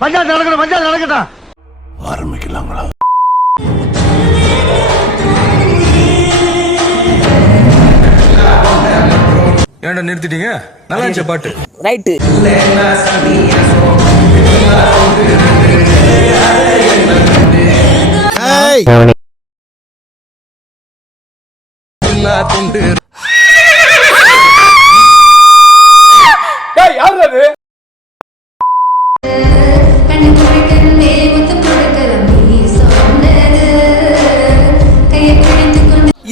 பஞ்சாயத்து நடக்கணும், பஞ்சாயத்து நடக்கட்டும். ஆரம்பிக்கலாங்களா? ஏன்டா நிறுத்திட்டீங்க? நல்லா இருந்துச்சு பாட்டு. ரைட்டு.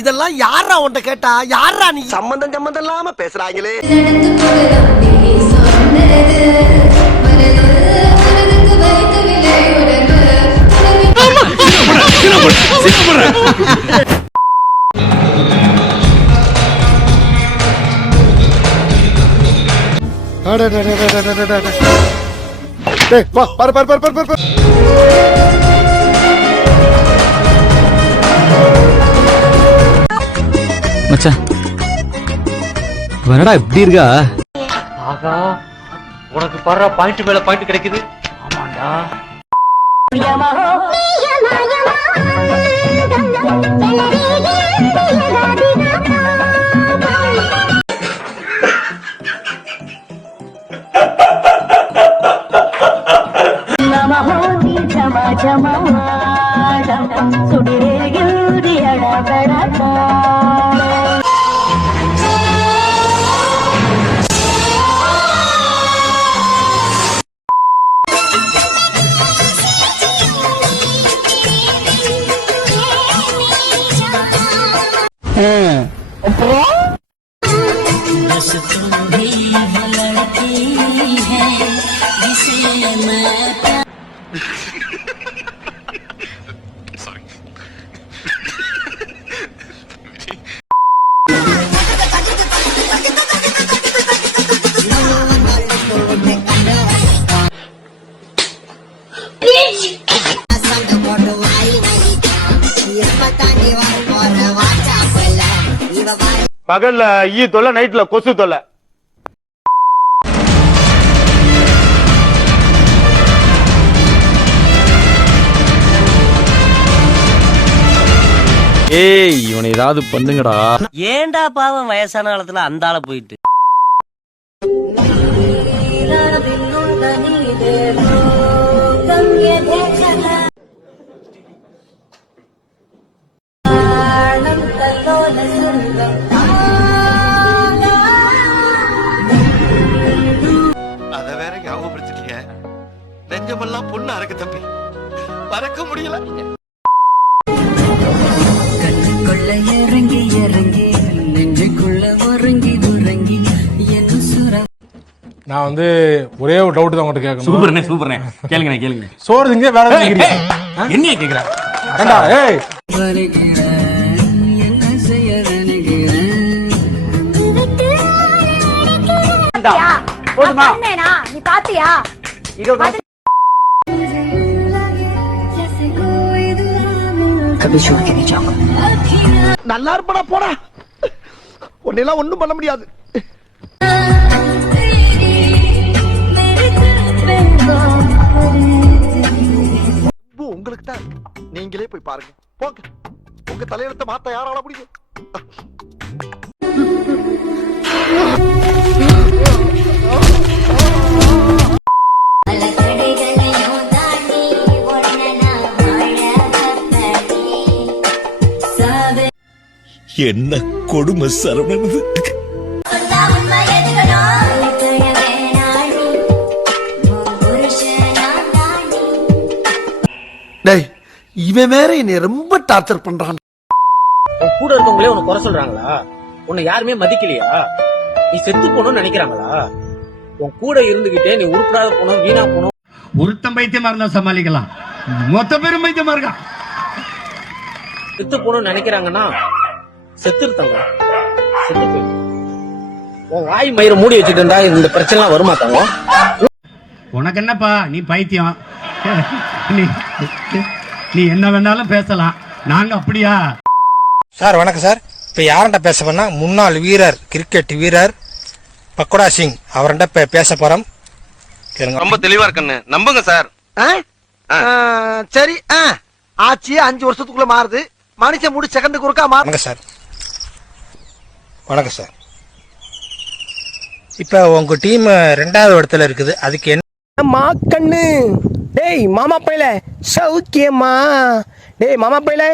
இதெல்லாம் யாரா உன்ட்ட கேட்டா? யாரா நீ? சம்பந்தம் இல்லாம பேசுறாங்களே. மச்சான் என்னடா இப்படி இருக்கா? ஆகா, உனக்கு பர்ற பாயிண்ட் மேல பாயிண்ட் கிடைக்குது. ஆமாண்டா. பகல்ல ஈ தொல்லை, நைட்ல கொசு தொல்லை. ஏய் இவனை ஏதாவது பண்ணுங்கடா. ஏண்டா பாவம் வயசான காலத்துல அந்த ஆள போயிட்டு. அத வேற ஞாபகப்படுத்திட்டீங்க. நெஞ்சமெல்லாம் பொண்ணு அறக்கு தம்பி, பறக்க முடியல. இறங்கி இறங்கி நெஞ்சுக்குள்ள உறங்கி உறங்கி என்ன சுர. நான் வந்து ஒரே ஒரு டவுட் தான் உங்ககிட்ட கேட்கணும். சூப்பர்ண்ணே, சூப்பர்ண்ணே. கேளுங்க கேளுங்க. சோறு திங்க வேற கேக்குறீங்க? என்ன கேக்குறா? ஏண்டா ஏய் என்ன செய்ய நினைக்கிறேன். போதுமா? நீ பாத்தியா? நல்லா இருப்படா, போடா. உன்னெல்லாம் ஒண்ணும் பண்ண முடியாது. உங்களுக்கு தான், நீங்களே போய் பாருங்க. போங்க, உங்க தலையெழுத்த மாத்த யாரால முடியும்? என்ன கொடுமை சரவணது. டேய், இவன் வேற என்னை ரொம்ப டார்ச்சர் பண்றான். உன் கூட இருக்கவங்களே உன்னை குறை சொல்றாங்களா? உன்னை யாருமே மதிக்கலையா? நீ செத்து போகணும்னு நினைக்கிறாங்களா? உன் கூட இருந்துகிட்டே நீ உருப்படாத போனோம், வீணா போனோம். ஒருத்தன் பைத்தியமா இருந்தா சமாளிக்கலாம், மொத்த பேரும் பைத்தியமா இருக்கா. செத்து போகணும்னு நினைக்கிறாங்கன்னா செத்து இருத்தாங்க. செத்து போய் உன் வாய் மயிரை மூடி வச்சுட்டு இருந்தா இந்த பிரச்சனை எல்லாம் வருமாட்டாங்க. உனக்கு என்னப்பா, நீ பைத்தியம். நீ என்ன வேணாலும் பேசலாம், நாங்க அப்படியா? சார் வணக்கம் சார். இப்போ யார்கிட்ட பேச போனா முன்னாள் வீரர், கிரிக்கெட் வீரர் பக்கோடா சிங் அவர்கிட்ட பேச போகிறோம். கேளுங்க. ரொம்ப தெளிவா இருக்கண்ணு, நம்புங்க சார். சரி ஆட்சி 5 வருஷத்துக்குள்ள மாறுது. மனுஷன் மூடி செகண்டுக்கு ஒருக்கா வணக்கம் சார். வணக்கம் சார். இப்ப உங்க டீம் 2வது இடத்துல இருக்குது. அதுக்கு என்ன மாக்கண்ணு? டேய் மாமா பையல சௌக்கியமா? டேய் மாமா பையல